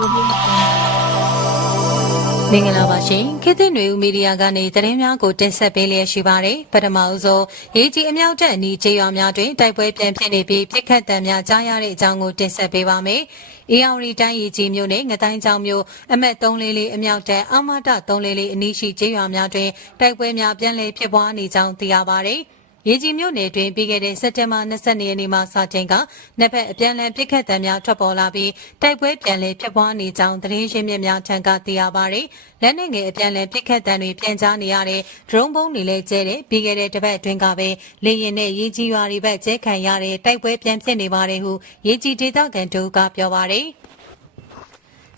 ကိုလေးကိုမင်္ဂလာပါရှင်ခေတ်သစ်နွေဦးမီဒီယာကနေသတင်းများကိုတင်ဆက်ပေးလျက်ရှိပါတယ်ပထမအဆုံးရေးကြီးအမြောက်တက်အနီးကျေးရွာများတွင်တိုက်ပွဲပြန်ဖြစ်နေပြီးပြစ်ခတ်တံများကြားရတဲ့အကြောင်းကိုတင်ဆက်ပေးပါမယ်အေယာဝတီတိုင်းရေးကြီးမြို့နယ်ငတိုင်းချောင်းမြို့အမက်344အမြောက်တက်အမတ344အနီးရှိကျေးရွာများတွင်တိုက်ပွဲများပြန်လည်ဖြစ်ပွားနေကြောင်းသိရပါတယ် ရေကြီးမြို့နယ်တွင်ပြီးခဲ့တဲ့စက်တင်ဘာ22ရက်နေ့မှစတင်ကနှစ်ဖက်အပြန်အလှန်ပစ်ခတ်တံများထွက်ပေါ်လာပြီးတိုက်ပွဲပြန်လည်ဖြစ်ပွားနေကြောင်းသတင်းရင်းမြစ်များထံကသိရပါတယ်။လက်နက်ငယ်အပြန်အလှန်ပစ်ခတ်တံတွေပြန်ကြားနေရတဲ့ drone ဘုံတွေလည်းကျဲတဲ့ပြီးခဲ့တဲ့တစ်ပတ်အတွင်းကပဲလေရင်နဲ့ရေကြီးရွာတွေဘက်ကျဲခံရတဲ့တိုက်ပွဲပြန်ဖြစ်နေပါတယ်ဟုရေကြီးဒေသခံတို့ကပြောပါတယ်။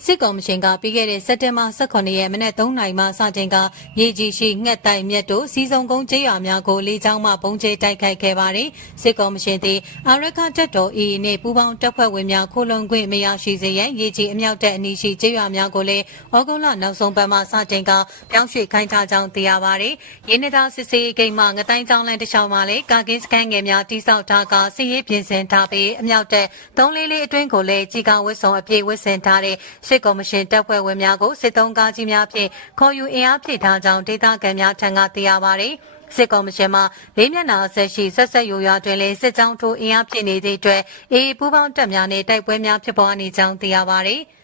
စစ်ကော်မရှင်ကပြီးခဲ့တဲ့စက်တင်ဘာ18ရက်မနက်3နာရီမှစတင်ကရေကြီးရှိငှက်တိုင်မြက်တို့စီစုံကုန်းကျေးရွာများကိုလေကြောင်းမှပုံကျဲတိုက်ခိုက်ခဲ့ပါတယ်။စစ်ကော်မရှင်သည်အာရခတက်တော် AA နှင့်ပူးပေါင်းတပ်ဖွဲ့ဝင်များခိုလုံခွင့်မရရှိစေရန်ရေကြီးအမြောက်တဲ့အနီးရှိကျေးရွာများကိုလည်းဩဂုတ်လနောက်ဆုံးပတ်မှစတင်ကပြောင်းရွှေ့ခိုင်းထားကြောင်းသိရပါတယ်။ရင်းနှီးသားစစ်စေးဂိမ်းမှငတိုင်းကျောင်းလန်းတစ်လျှောက်မှာလည်းကာကင်းစကန်ငယ်များတိစောက်ထားကစစ်ရေးပြင်ဆင်ထားပြီးအမြောက်တက်344အတွင်းကိုလည်းကြီးကားဝစ်ဆောင်အပြည့်ဝစ်ဆင်ထားတဲ့စစ်ကော်မရှင်တပ်ဖွဲ့ဝင်များကိုစစ်တုံးကားကြီးများဖြင့်ခေါ်ယူအင်အားဖြည့်ထားကြောင်းဒေသခံများထံကသိရပါတယ်။စစ်ကော်မရှင်မှလေးမျက်နှာအဆက်ရှိဆက်ဆက်ရိုရွာတွင်လည်းစစ်ကြောင်းထိုးအင်အားဖြည့်နေသည့်အတွက်အေးပူးပေါင်းတပ်များနဲ့တိုက်ပွဲများဖြစ်ပွားနေကြောင်းသိရပါတယ်။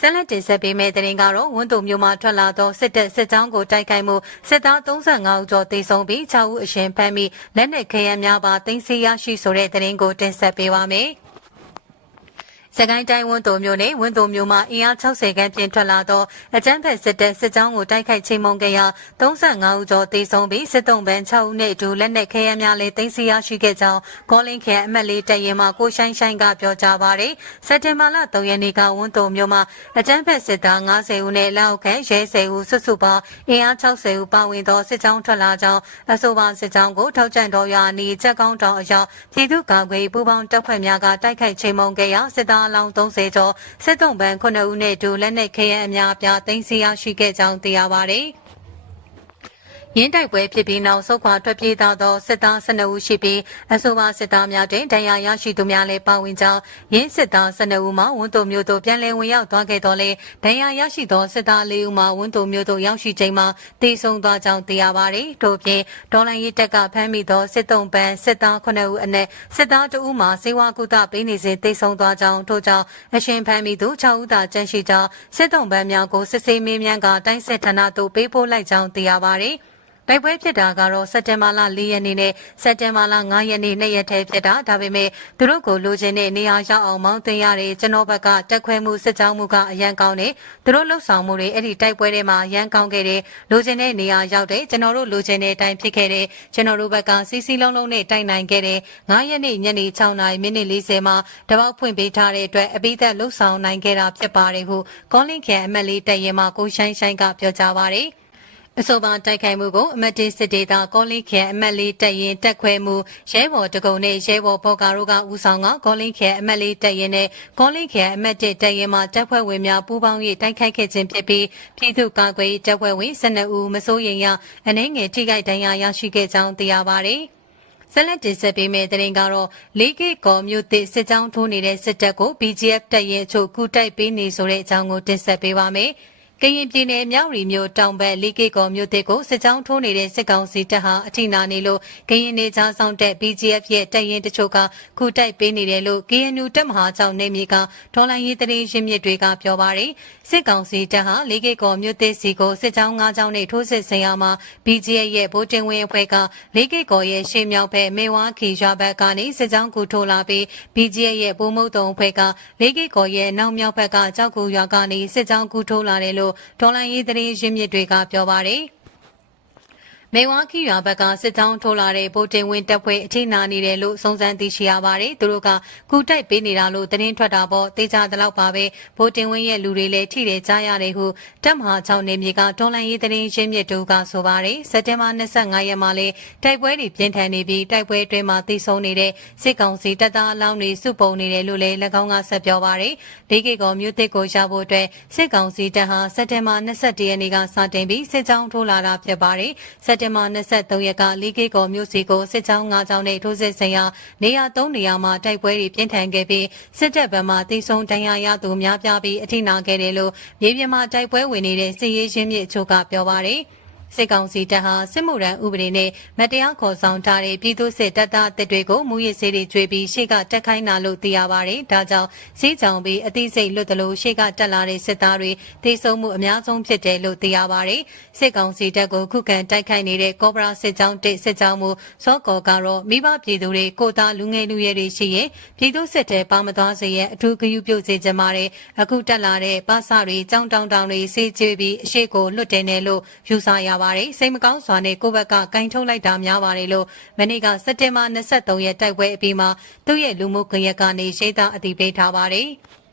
ဆက်လက်တင်ဆက်ပေးမယ့်သတင်းကတော့ဝန်တုံမျိုးမှထွက်လာသောစစ်တပ်စစ်ကြောင်းကိုတိုက်ခိုက်မှုစစ်သား35ဦးကျော်သေဆုံးပြီး6ဦးအရှင်ဖမ်းမိလက်နက်ခဲယမ်းများပါတင်စီရရှိဆိုတဲ့သတင်းကိုတင်ဆက်ပေးပါမယ်။ စကိုင်းတိုင်းဝန်တုံမျိုးနဲ့ဝန်တုံမျိုးမှာအင်အား60ခန်းပြင်ထွက်လာသောအကြမ်းဖက်စစ်တပ်စစ်ကြောင်းကိုတိုက်ခိုက်ချိန်မုံခဲ့ရာ35ဦးကျော်သေဆုံးပြီးစစ်တုံးပန်း6ဦးနဲ့အတူလက်နက်ခဲယမ်းများလည်းတင်စီရရှိခဲ့ကြောင်းကောလင်းခဲအမတ်လေးတရင်မှကိုရှိုင်းရှိုင်းကပြောကြားပါတယ်။စက်တင်ဘာလ3ရက်နေ့ကဝန်တုံမျိုးမှာအကြမ်းဖက်စစ်သား90ဦးနဲ့လက်အောက်ခံရဲ10ဦးစွတ်စွပေါင်းအင်အား60ဦးပါဝင်သောစစ်ကြောင်းထွက်လာကြောင်းအဆိုပါစစ်ကြောင်းကိုထောက်ကျန်တော်ရွာနီချက်ကောင်းတောင်အရောက်ပြည်သူ့ကာကွယ်ပူးပေါင်းတပ်ဖွဲ့များကတိုက်ခိုက်ချိန်မုံခဲ့ရာစစ်သားအလောင်း30ကျော်စစ်တုံးပန်း9ဦးနဲ့အတူလက်နက်ခဲယမ်းအများအပြားတင်စီရရှိခဲ့ကြောင်းသိရပါတယ်။ ရင်းတိုက်ပွဲဖြစ်ပြီးနောက်ဆုတ်ခွာထွက်ပြေးသွားသောစစ်သား12ဦးရှိပြီးအဆိုပါစစ်သားများတွင်ဒဏ်ရာရရှိသူများလည်းပါဝင်ကြောင်းရင်းစစ်သား12ဦးမှဝန်တုံမျိုးတို့ပြန်လည်ဝင်ရောက်သွားခဲ့တော်လဲဒဏ်ရာရရှိသောစစ်သား4ဦးမှဝန်တုံမျိုးတို့ရောက်ရှိချိန်မှာတေဆုံးသွားကြောင်းသိရပါတယ်။ထို့ပြင်ဒေါ်လာရေးတက်ကဖမ်းမိသောစစ်တုံးပန်းစစ်သား9ဦးအနက်စစ်သား2ဦးမှစေဝါကုသပေးနေစဉ်တေဆုံးသွားကြောင်းထို့ကြောင့်အရှင်ဖမ်းမိသူ6ဦးသာကျန်ရှိကြောင်းစစ်တုံးပန်းများကိုစစ်ဆေးမေးမြန်းကတိုင်းစစ်ဌာနသို့ပေးပို့လိုက်ကြောင်းသိရပါတယ်။ တိုက်ပွဲဖြစ်တာကတော့စက်တင်ဘာလ၄ရက်နေ့နဲ့စက်တင်ဘာလ9ရက်နေ့နှစ်ရက်တည်းဖြစ်တာဒါပေမဲ့သူတို့ကိုလိုချင်တဲ့နေရာရောက်အောင်မောင်းတင်ရတဲ့ကျွန်တော်ဘက်ကတက်ခွဲမှုစစ်ကြောင်းမှုကအရန်ကောင်းတယ်သူတို့လှုပ်ဆောင်မှုတွေအဲ့ဒီတိုက်ပွဲတွေမှာရန်ကောင်းခဲ့တယ်လိုချင်တဲ့နေရာရောက်တယ်ကျွန်တော်တို့လိုချင်တဲ့အတိုင်းဖြစ်ခဲ့တယ်ကျွန်တော်တို့ဘက်ကစီစီလုံးလုံးနဲ့တိုက်နိုင်ခဲ့တယ်9ရက်နေ့ညနေ6နာရီမိနစ်40မှာတပေါက်ဖွင့်ပေးထားတဲ့အတွက်အပိသက်လှုပ်ဆောင်နိုင်ခဲ့တာဖြစ်ပါတယ်ဟုကောလင်းခန်အမတ်လေးတရင်မှာကိုရှိုင်းရှိုင်းကပြောကြားပါတယ် အဆိုပါတိုက်ခိုက်မှုကိုအမတ်တေးစစ်ဒေသကောလင်းခဲအမတ်လေးတက်ရင်တက်ခွဲမှုရဲဘော်တကုံနဲ့ရဲဘော်ဘော်ကာတို့ကဦးဆောင်ကကောလင်းခဲအမတ်လေးတက်ရင်နဲ့ကောလင်းခဲအမတ်တေးတက်ရင်မှတပ်ဖွဲ့ဝင်များပူးပေါင်း၍တိုက်ခိုက်ခဲ့ခြင်းဖြစ်ပြီးပြည်သူ့ကာကွယ်တပ်ဖွဲ့ဝင်12ဦးမစိုးရိမ်ရအနှဲငယ်ထိခိုက်ဒဏ်ရာရရှိခဲ့ကြောင်းသိရပါတယ်။ဆက်လက်တင်ဆက်ပေးမယ့်သတင်းကတော့လေးကေကော်မျိုးသစ်စစ်ကြောင်းထိုးနေတဲ့စစ်တပ်ကို BGF တပ်ရဲ့အချို့ကူတိုက်ပေးနေဆိုတဲ့အကြောင်းကိုတင်ဆက်ပေးပါမယ်။ ကရင်ပြည်နယ်မြောက်ရီမြို့တောင်ဘက်လီကေကော်မြို့တစ်ကိုစစ်ကြောင်းထိုးနေတဲ့စစ်ကောင်စီတပ်ဟာအထိနာနေလို့ကရင်နေချားဆောင်တဲ့ BGF ရဲ့တပ်ရင်းတချို့ကခုတိုက်ပေးနေတယ်လို့ KNU တပ်မဟာကြောင့်နေမြေကဒေါ်လာရေးတရင်ရင်းမြစ်တွေကပြောပါတယ် စစ်ကောင်စီတပ်ဟာလီကေကော်မြို့တစ်စီကိုစစ်ကြောင်း၅ကြောင်းနဲ့ထိုးစစ်ဆင်ရမှာ BGF ရဲ့ဗိုလ်တင်ဝင်အဖွဲ့ကလီကေကော်ရဲ့ရှေ့မြောက်ဘက်မေဝါခီရွာဘက်ကနေစစ်ကြောင်းကူထိုးလာပြီး BGF ရဲ့ဗိုလ်မုတ်တုံအဖွဲ့ကလီကေကော်ရဲ့နောက်မြောက်ဘက်ကကြောက်ကူရွာကနေစစ်ကြောင်းကူထိုးလာတယ်လို့ဒေါ်လာရေးသတင်းရင်းမြစ်တွေကပြောပါတယ်။ မေဝါခီရွာဘက်ကစစ်တောင်းထိုးလာတဲ့ဗိုလ်တင်ဝင်တပ်ဖွဲ့အထိနာနေတယ်လို့စုံစမ်းသိရှိရပါတယ်။သူတို့ကကူတိုက်ပေးနေတာလို့သတင်းထွက်တာပေါ့တေချာတလောက်ပါပဲဗိုလ်တင်ဝင်ရဲ့လူတွေလည်းထိတယ်ကြားရတယ်ဟုတပ်မဟာ6နေမြေကဒေါ်လာရေးသတင်းရင်းမြစ်တို့ကဆိုပါတယ်။စက်တင်ဘာ25ရက်မှာလေတိုက်ပွဲတွေပြင်းထန်နေပြီးတိုက်ပွဲအတွင်းမှာသိဆုံးနေတဲ့စစ်ကောင်စီတပ်သားအလောင်းတွေစုပုံနေတယ်လို့လည်း၎င်းကဆက်ပြောပါတယ်။ဒေဂေကောမြို့တစ်ကိုရဖို့အတွက်စစ်ကောင်စီတပ်ဟာစက်တင်ဘာ21ရက်နေ့ကစတင်ပြီးစစ်ကြောင်းထိုးလာတာဖြစ်ပါတယ်။စက်က်တင်ဘာ23ရက်ကလီကေကောမြို့စီကိုစစ်ကြောင်း9ကြောင်းနဲ့ထိုးစစ်ဆင်ရာနေရာ3နေရာမှာတိုက်ပွဲတွေပြင်းထန်ခဲ့ပြီးစစ်တပ်ဘက်မှတိစုံတန်ရာရသူများပြားပြီးအထိနာခဲ့တယ်လို့မြေပြင်မှာတိုက်ပွဲဝင်နေတဲ့စစ်ရေးရှင်းမြစ်အချို့ကပြောပါတယ်။ စစ်ကောင်စီတပ်ဟာစစ်မှုရန်ဥပဒေနဲ့မတရားခေါ်ဆောင်ထားတဲ့ပြည်သူစစ်တပ်သားအသစ်တွေကိုမူရစ်စေးတွေကျွေးပြီးရှေ့ကတက်ခိုင်းတာလို့သိရပါတယ်။ဒါကြောင့်စီးကြောင်ပြီးအသိစိတ်လွတ်တယ်လို့ရှေ့ကတက်လာတဲ့စစ်သားတွေတေဆုံးမှုအများဆုံးဖြစ်တယ်လို့သိရပါတယ်။စစ်ကောင်စီတပ်ကိုခုခံတိုက်ခိုက်နေတဲ့ကောဘရာစစ်ကြောင်းတစ်စစ်ကြောင်းမူစောကောကတော့မိဘပြည်သူတွေကိုသားလူငယ်လူရွယ်တွေရှိရင်ပြည်သူစစ်တဲပါမသွားစေရန်အထူးဂရုပြုစေချင်ပါတယ်။အခုတက်လာတဲ့ပါစတွေကြောင်းတောင်းတောင်းတွေစေးကျွေးပြီးအရှိကိုလွတ်တယ်နယ်လို့ယူဆရပါတယ်။စိတ်မကောင်းစွာနဲ့ကိုယ့်ဘက်ကကင်ထုတ်လိုက်တာများပါတယ်လို့မနေ့ကစက်တင်ဘာ23ရက်တိုက်ပွဲအပြီးမှာသူ့ရဲ့လူမှုကွန်ရက်ကနေရှေ့သားအသိပေးထားပါတယ်။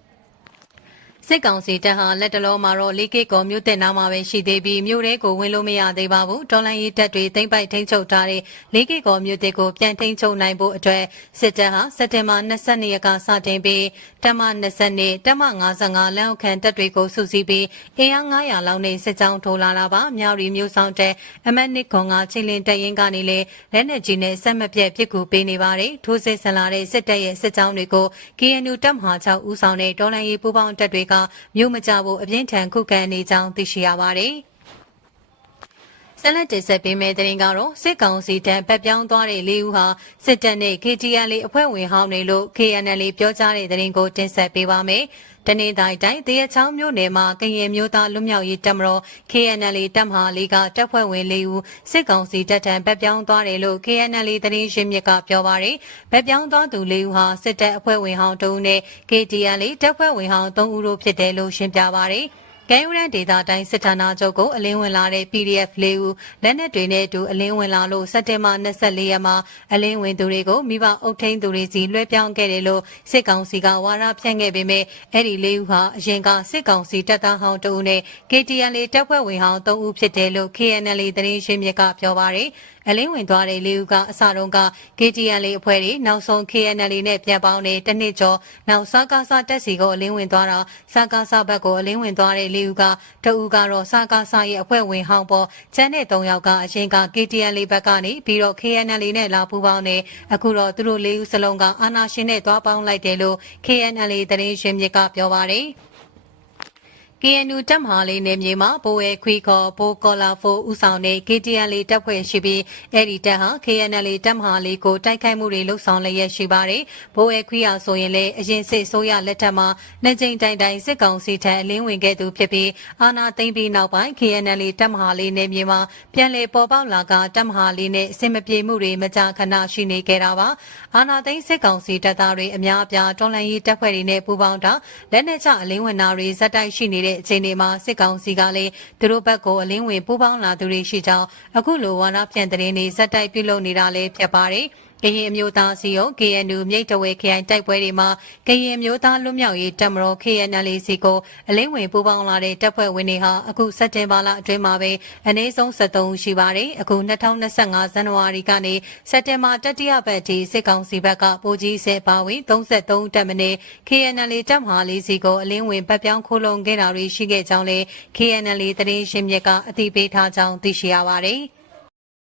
စစ်ကောင်စီတပ်ဟာလက်တလုံးမှာတော့လေးကိတ်ကောမြို့တင်နာမှာပဲရှိသေးပြီးမြို့ထဲကိုဝင်လို့မရသေးပါဘူးဒေါ်လာရေးတပ်တွေသိမ့်ပိုက်ထိန်းချုပ်ထားတဲ့လေးကိတ်ကောမြို့တစ်ကိုပြန်ထိန်းချုပ်နိုင်ဖို့အတွက်စစ်တပ်ဟာစက်တင်ဘာ22ရက်ကစတင်ပြီးတမ20တမ55လက်အောက်ခံတပ်တွေကိုစုစည်းပြီးအင်အား900လောက်နဲ့စစ်ကြောင်းထိုးလာတာပါမြောက်ရီမြို့ဆောင်တဲ့အမတ်နစ်ခွန်ကချင်းလင်းတပ်ရင်းကနေလေလက်နက်ကြီးနဲ့ဆက်မပြတ်ပစ်ကူပေးနေပါတယ်ထိုးစစ်ဆင်လာတဲ့စစ်တပ်ရဲ့စစ်ကြောင်းတွေကို KNU တပ်မဟာ6ဦးဆောင်တဲ့ဒေါ်လာရေးပူးပေါင်းတပ်တွေကမြို့မကြဖို့အပြင်းထန်ခုခံနေကြောင်းသိရှိရပါတယ်။ ဆက်လက်တင်ဆက်ပေးမယ့်သတင်းကတော့စစ်ကောင်စီတပ်ဗတ်ပြောင်းသွားတဲ့လေးဦးဟာစစ်တပ်နဲ့ KTN လေးအဖွဲ့ဝင်ဟောင်းတွေလို့ KNL လေးပြောကြားတဲ့သတင်းကိုတင်ဆက်ပေးပါမယ်။တနေ့တိုင်းတိုင်းတရချောင်းမြို့နယ်မှာကရင်မျိုးသားလွတ်မြောက်ရေးတပ်မတော် KNL တပ်မဟာလေးကတပ်ဖွဲ့ဝင်၄ဦးစစ်ကောင်စီတပ်ထံဗတ်ပြောင်းသွားတယ်လို့ KNL သတင်းရင်းမြစ်ကပြောပါရယ်ဗတ်ပြောင်းသွားသူ၄ဦးဟာစစ်တပ်အဖွဲ့ဝင်ဟောင်းတဦးနဲ့ KTN တပ်ဖွဲ့ဝင်ဟောင်း၃ဦးတို့ဖြစ်တယ်လို့ရှင်းပြပါရယ်။ ကဲယူရန်ဒေတာတိုင်းစစ်ဌာနချုပ်ကိုအလင်းဝင်လာတဲ့ PDF ၄ဦးလက်နက်တွေနဲ့အတူအလင်းဝင်လာလို့စက်တင်ဘာ24ရက်မှာအလင်းဝင်သူတွေကိုမိဘအုပ်ထိန်းသူတွေစီလွှဲပြောင်းခဲ့တယ်လို့စစ်ကောင်စီကဝါရဖြန့်ခဲ့ပေမဲ့အဲ့ဒီ၄ဦးဟာအရင်ကစစ်ကောင်စီတပ်သားဟောင်းတဦးနဲ့ KTN လေးတပ်ဖွဲ့ဝင်ဟောင်း၃ဦးဖြစ်တယ်လို့ KNL သတင်းရှင်းမြစ်ကပြောပါရယ် အလင်းဝင်သွားတဲ့လေးဦးကအစတုန်းက KTN လေးအဖွဲ့တွေနောက်ဆုံး KNL နဲ့ပြန်ပေါင်းတဲ့တနစ်ကျော်နောက်စကားစားတက်စီကိုအလင်းဝင်သွားတာစကားစားဘက်ကိုအလင်းဝင်သွားတဲ့လေးဦးကတဦးကတော့စကားစားရဲ့အဖွဲ့ဝင်ဟောင်းပေါ်ကျန်တဲ့၃ယောက်ကအရင်က KTN လေးဘက်ကနေပြီးတော့ KNL နဲ့လာပူးပေါင်းနေအခုတော့သူတို့လေးဦးစလုံးကအာနာရှင်နဲ့သွားပေါင်းလိုက်တယ်လို့ KNL သတင်းရှင်မြစ်ကပြောပါတယ်။ KNU တပ်မဟာလေးနယ်မြေမှာဘိုးဝဲခွီခေါ်ဘိုးကောလာဖိုဦးဆောင်တဲ့ KTN လေးတပ်ဖွဲ့ရှိပြီးအဲ့ဒီတပ်ဟာ KNL တပ်မဟာလေးကိုတိုက်ခိုက်မှုတွေလှုပ်ဆောင်လျက်ရှိပါတယ်။ဘိုးဝဲခွီအောင်ဆိုရင်လည်းအရင်စစ်ဆိုးရလက်ထက်မှာနှစ်ကြိမ်တိုင်တိုင်စစ်ကောင်စီထံအလင်းဝင်ခဲ့သူဖြစ်ပြီးအာနာသိမ့်ပြီးနောက်ပိုင်း KNL တပ်မဟာလေးနယ်မြေမှာပြန်လည်ပေါ်ပေါက်လာကတပ်မဟာလေးနဲ့အစင်မပြေမှုတွေမကြာခဏရှိနေခဲ့တာပါ။အာနာသိမ့်စစ်ကောင်စီတပ်သားတွေအများအပြားတော်လှန်ရေးတပ်ဖွဲ့တွေနဲ့ပူးပေါင်းတာလက်နက်ချအလင်းဝင်တာတွေဇက်တိုက်ရှိနေတဲ့တဲ့အခြေအနေမှာစစ်ကောင်စီကလည်းသူတို့ဘက်ကိုအလင်းဝင်ပူးပေါင်းလာသူတွေရှိကြောင်းအခုလိုဝါဒဖြန့်သတင်းတွေဇက်တိုက်ပြုလုပ်နေတာလည်းဖြစ်ပါတယ်။ ကရင်အမျိုးသားစီယုံ KNU မြိတ်တဝဲခရိုင်တိုက်ပွဲတွေမှာကရင်မျိုးသားလွတ်မြောက်ရေးတပ်မတော် KNL စီကိုအလင်းဝင်ပူးပေါင်းလာတဲ့တပ်ဖွဲ့ဝင်တွေဟာအခုစက်တင်ဘာလအတွင်းမှာပဲအနည်းဆုံး73ဦးရှိပါတယ်အခု2025ဇန်နဝါရီကနေစက်တင်ဘာတတိယပတ်ထိစစ်ကောင်စီဘက်ကပိုကြီးဆဲပါဝင်33တပ်မနေ KNL တပ်မဟာလေးစီကိုအလင်းဝင်ပတ်ပြောင်းခိုးလုံခဲ့တာတွေရှိခဲ့ကြောင်းလည်း KNL သတင်းရှင်းမြစ်ကအသိပေးထားကြောင်းသိရှိရပါတယ်။